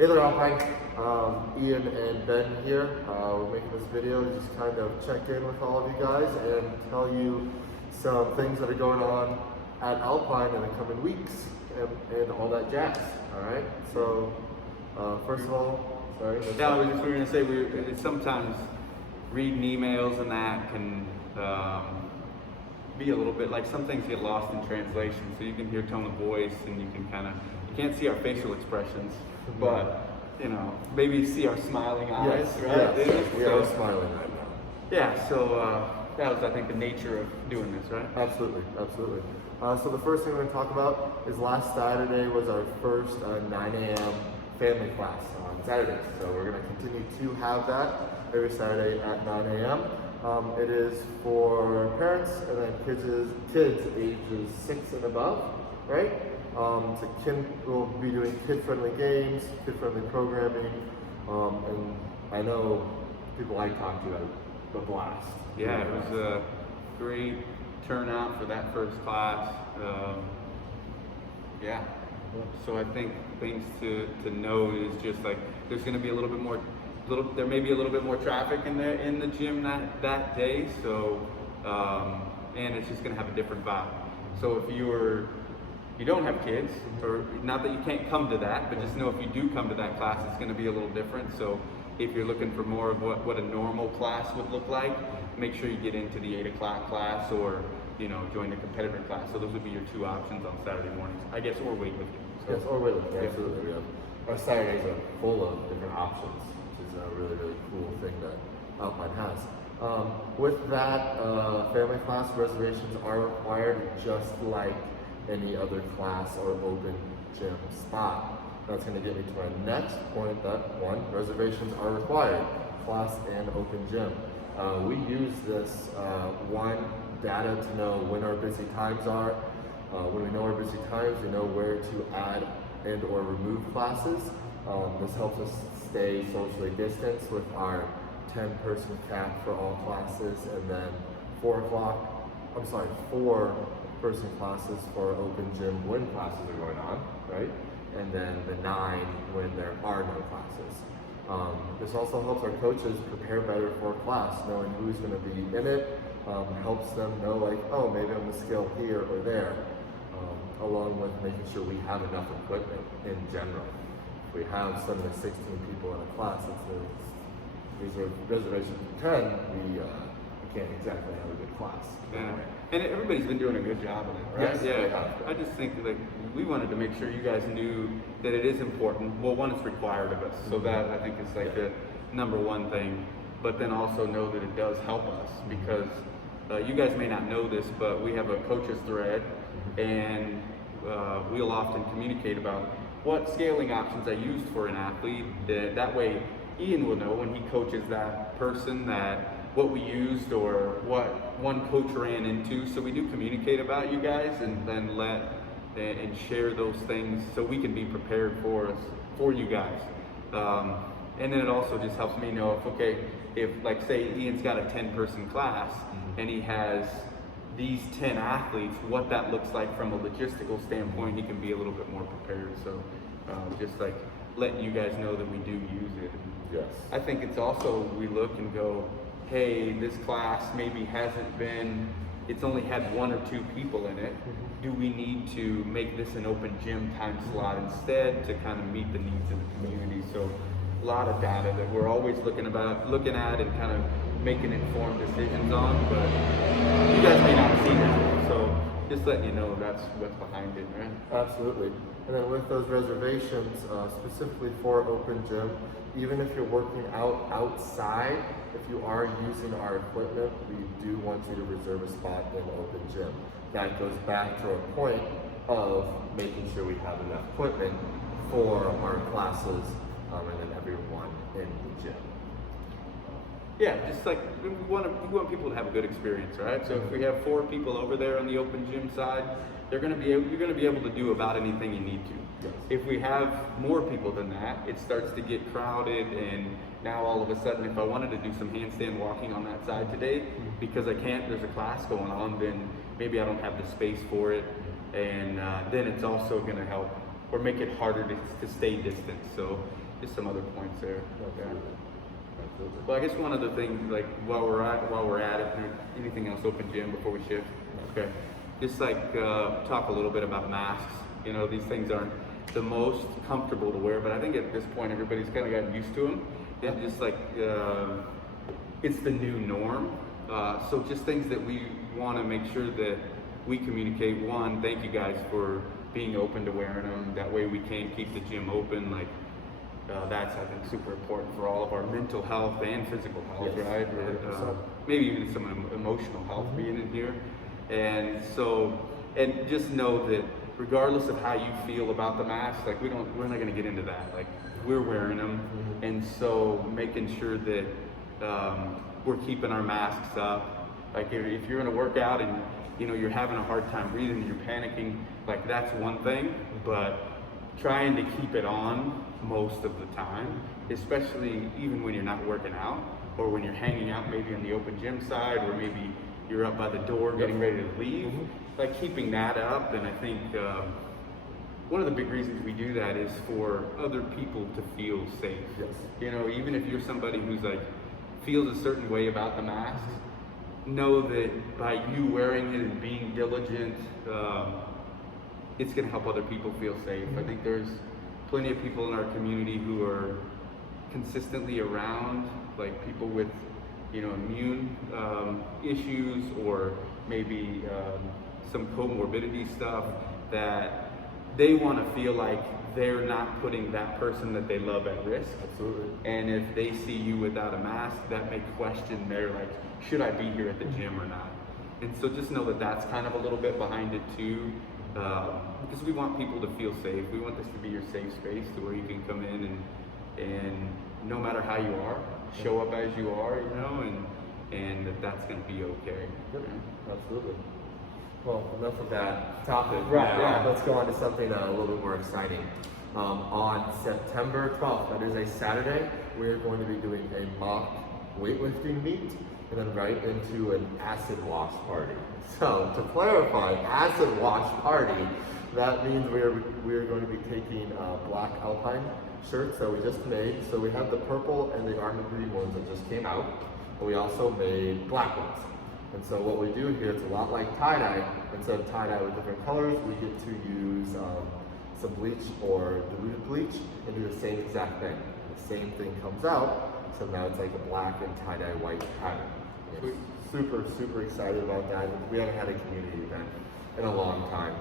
Hey there, Alpine. Ian and Ben here. We're making this video to just kind of check in with all of you guys and tell you some things that are going on at Alpine in the coming weeks and all that jazz. All right. So first of all, sorry. Yeah, we were going to say sometimes reading emails and that can be a little bit like some things get lost in translation. So you can hear tone of voice and you can't see our facial expressions, but maybe see our smiling eyes, Yes, right? yes, we are So, smiling right now. yeah, so that was, I think, the nature of doing this, right? Absolutely, absolutely. So the first thing we're going to talk about is last Saturday was our first 9 a.m. family class on Saturdays. So we're going to continue to have that every Saturday at 9 a.m. It is for parents and then kids ages 6 and above, right? We'll be doing kid-friendly games, kid-friendly programming, and I know people I talked to had a blast. Yeah, it was a great turnout for that first class. Yeah. So I think things to note is just like there's going to be there may be a little bit more traffic in the gym that day. So and it's just going to have a different vibe. So if you don't have kids, or not that you can't come to that, but just know if you do come to that class, it's going to be a little different. So if you're looking for more of what a normal class would look like, make sure you get into the 8 o'clock class or join the competitor class. So those would be your two options on Saturday mornings, I guess, or weightlifting. So, Yes, or weightlifting, absolutely. We have, our Saturdays are full of different options, which is a really, really cool thing that Alpine has. With that family class, reservations are required just like any other class or open gym spot. That's going to get me to my next point that reservations are required, class and open gym. We use this data to know when our busy times are. When we know our busy times, we know where to add and or remove classes. This helps us stay socially distanced with our 10-person cap for all classes, and then 4-person classes for open gym when classes are going on, right? And then the 9 when there are no classes. This also helps our coaches prepare better for class, knowing who's going to be in it, helps them know like, oh, maybe I'm going to scale here or there, along with making sure we have enough equipment in general. If we have 16 people in a class, it's a reservation for 10, we can't exactly have a good class. Yeah. And everybody's been doing a good job of it, right? Yes, yeah. I just think we wanted to make sure you guys knew that it is important. Well, one, it's required of us, so that I think is like the number one thing. But then also know that it does help us because you guys may not know this, but we have a coaches thread, and we'll often communicate about what scaling options I used for an athlete. That way, Ian will know when he coaches that person that what we used or what one coach ran into. So we do communicate about you guys and then and share those things so we can be prepared for you guys. And then it also just helps me know if like say Ian's got a 10-person class and he has these 10 athletes, what that looks like from a logistical standpoint, he can be a little bit more prepared. So just like letting you guys know that we do use it. Yes. I think it's also, we look and go, hey, this class maybe it's only had 1 or 2 people in it. Do we need to make this an open gym time slot instead to kind of meet the needs of the community? So a lot of data that we're always looking at and kind of making informed decisions on, but you guys may not see that. So just letting you know that's what's behind it, right? Absolutely. And then with those reservations, specifically for open gym, even if you're working out outside, if you are using our equipment, we do want you to reserve a spot in open gym. That goes back to our point of making sure we have enough equipment for our classes and then everyone in the gym. Yeah, just like we want people to have a good experience, right? So if we have 4 people over there on the open gym side, you're going to be able to do about anything you need to. Yes. If we have more people than that, it starts to get crowded, and now all of a sudden, if I wanted to do some handstand walking on that side today, because I can't, there's a class going on, then maybe I don't have the space for it, and then it's also going to help or make it harder to stay distant. So just some other points there. Absolutely. Absolutely. Well, I guess one other thing, like while we're at it, anything else open gym before we shift? Okay. Just like talk a little bit about masks. You know, these things aren't the most comfortable to wear, but I think at this point everybody's kind of gotten used to them. It's just like it's the new norm. So just things that we want to make sure that we communicate. One, thank you guys for being open to wearing them. That way we can keep the gym open. Like that's, I think, super important for all of our mental health and physical health, Yes, right? 100%. Maybe even some emotional health being in here. And so, and just know that regardless of how you feel about the mask, like we're not going to get into that. Like we're wearing them, and so making sure that we're keeping our masks up. Like if you're in a workout and you know you're having a hard time breathing, you're panicking, like that's one thing, but trying to keep it on most of the time, especially even when you're not working out or when you're hanging out maybe on the open gym side, or maybe you're up by the door getting ready to leave, like keeping that up. And I think one of the big reasons we do that is for other people to feel safe. Yes. You know, even if you're somebody who's like feels a certain way about the mask, know that by you wearing it and being diligent, it's going to help other people feel safe. I think there's plenty of people in our community who are consistently around, like people with, you know, immune issues, or maybe some comorbidity stuff, that they want to feel like they're not putting that person that they love at risk. Absolutely. And if they see you without a mask, that may question their, like, should I be here at the gym or not? And so just know that that's kind of a little bit behind it too, because we want people to feel safe. We want this to be your safe space to where you can come in and no matter how you are, show up as you are, you know, and that's going to be okay. Yep. Absolutely. Well, enough of that topic. Right, yeah. Let's go on to something a little bit more exciting. On September 12th, that is a Saturday, we're going to be doing a mock weightlifting meet, and then right into an acid wash party. So to clarify, acid wash party, that means we're going to be taking black Alpine shirts that we just made. So we have the purple and the army green ones that just came out, and we also made black ones. And so what we do here, it's a lot like tie-dye. Instead of tie-dye with different colors, we get to use some bleach or diluted bleach and do the same exact thing. The same thing comes out, so now it's like a black and tie-dye white pattern. Sweet. Super, super excited about that. We haven't had a community event in a long time.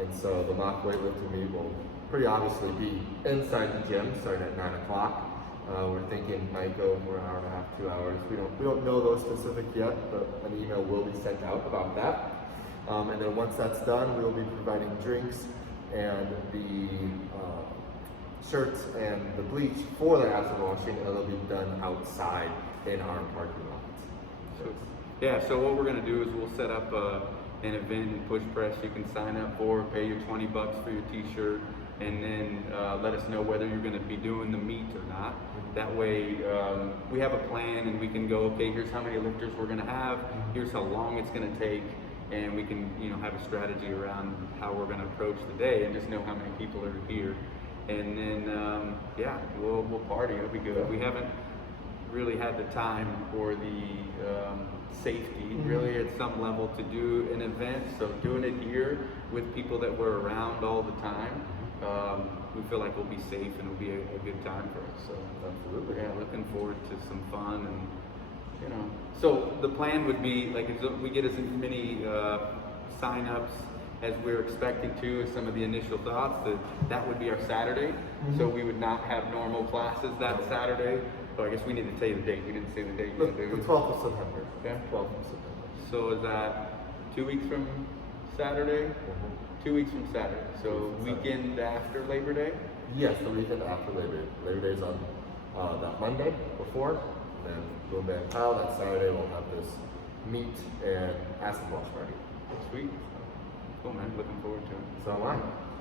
And so the mock weightlifting meet will pretty obviously be inside the gym, starting at 9 o'clock. We're thinking it might go for an hour and a half, 2 hours. We don't know those specifics yet, but an email will be sent out about that. And then once that's done, we'll be providing drinks and the shirts and the bleach for the acid washing, and it'll be done outside in our parking lot. Yeah, so what we're gonna do is we'll set up an event in Push Press you can sign up for, pay your $20 for your t-shirt, and then let us know whether you're gonna be doing the meet or not. That way we have a plan and we can go, okay, here's how many lifters we're gonna have, here's how long it's gonna take, and we can, you know, have a strategy around how we're gonna approach the day and just know how many people are here. And then, yeah, we'll party, it'll be good. We haven't really had the time or the safety really at some level to do an event, so doing it here with people that we're around all the time, we feel like we'll be safe and it'll be a good time for us. So Absolutely. yeah, looking forward to some fun. And you know, so the plan would be like if we get as many sign-ups as we're expecting to, as some of the initial thoughts, that would be our Saturday. So we would not have normal classes that Saturday. So I guess we need to tell you the date. We didn't say the date. The 12th of September. Yeah. 12th of September. So is that 2 weeks from Saturday? 2 weeks from Saturday. So weekend after Labor Day? Yes, the weekend after Labor Day. Labor Day is on that Monday before, and then boom, bam, pow. That Saturday we'll have this meet and acid wash party. Sweet. Cool, man. Looking forward to it. So am I.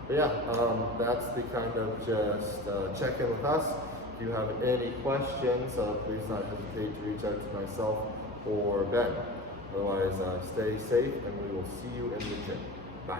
But yeah, that's the kind of just check-in with us. If you have any questions, please not hesitate to reach out to myself or Ben. Otherwise, stay safe, and we will see you in the gym. Bye.